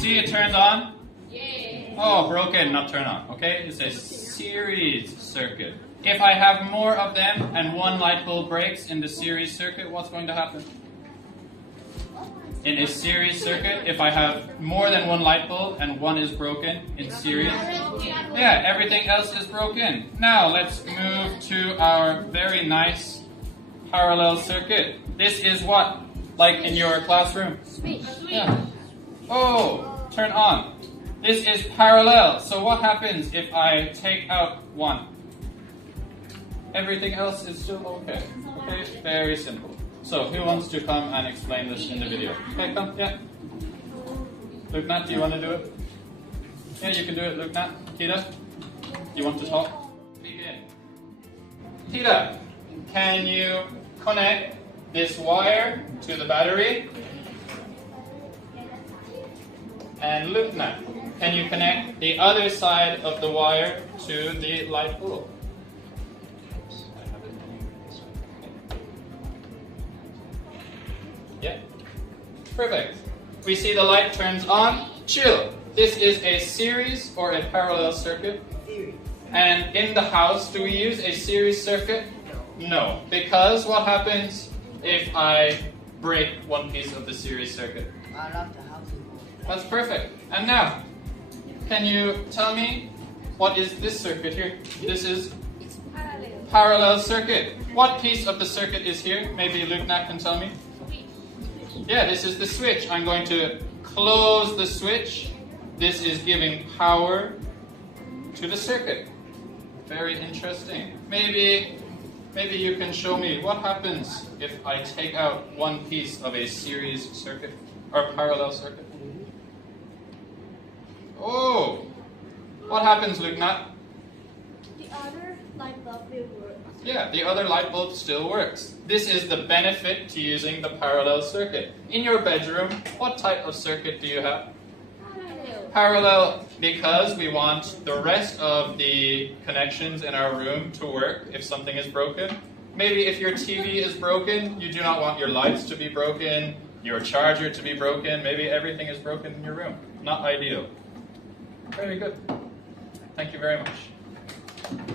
see it turns on? Yeah. Oh, broken, not turn on. Okay, it's a series circuit. If I have more of them and one light bulb breaks in the series circuit, what's going to happen? In a series circuit, if I have more than one light bulb and one is broken in series, yeah, everything else is broken. Now let's move to our very nice parallel circuit. This is what? Like in your classroom? Yeah. Oh, turn on. This is parallel. So what happens if I take out one? Everything else is still okay. Okay, very simple. So who wants to come and explain this in the video? Okay, come, yeah. Lugnat, do you want to do it? Yeah, you can do it, Lugnat. Tita, do you want to talk? Begin. Tita, can you connect this wire to the battery? And Lugnat, can you connect the other side of the wire to the light bulb? Yeah, perfect. We see the light turns on. Chill. This is a series or a parallel circuit. And in the house, do we use a series circuit? No. Because what happens if I break one piece of the series circuit? That's perfect. And now, can you tell me what is this circuit here? This is parallel circuit. What piece of the circuit is here? Maybe Lugnat can tell me. Yeah, this is the switch. I'm going to close the switch. This is giving power to the circuit. Very interesting. Maybe you can show me what happens if I take out one piece of a series circuit or parallel circuit. Oh, what happens, Lugnat? The other light bulb will work. Yeah, the other light bulb still works. This is the benefit to using the parallel circuit. In your bedroom, what type of circuit do you have? Parallel, because we want the rest of the connections in our room to work if something is broken. Maybe if your TV is broken, you do not want your lights to be broken, your charger to be broken, maybe everything is broken in your room. Not ideal. Very good. Thank you very much.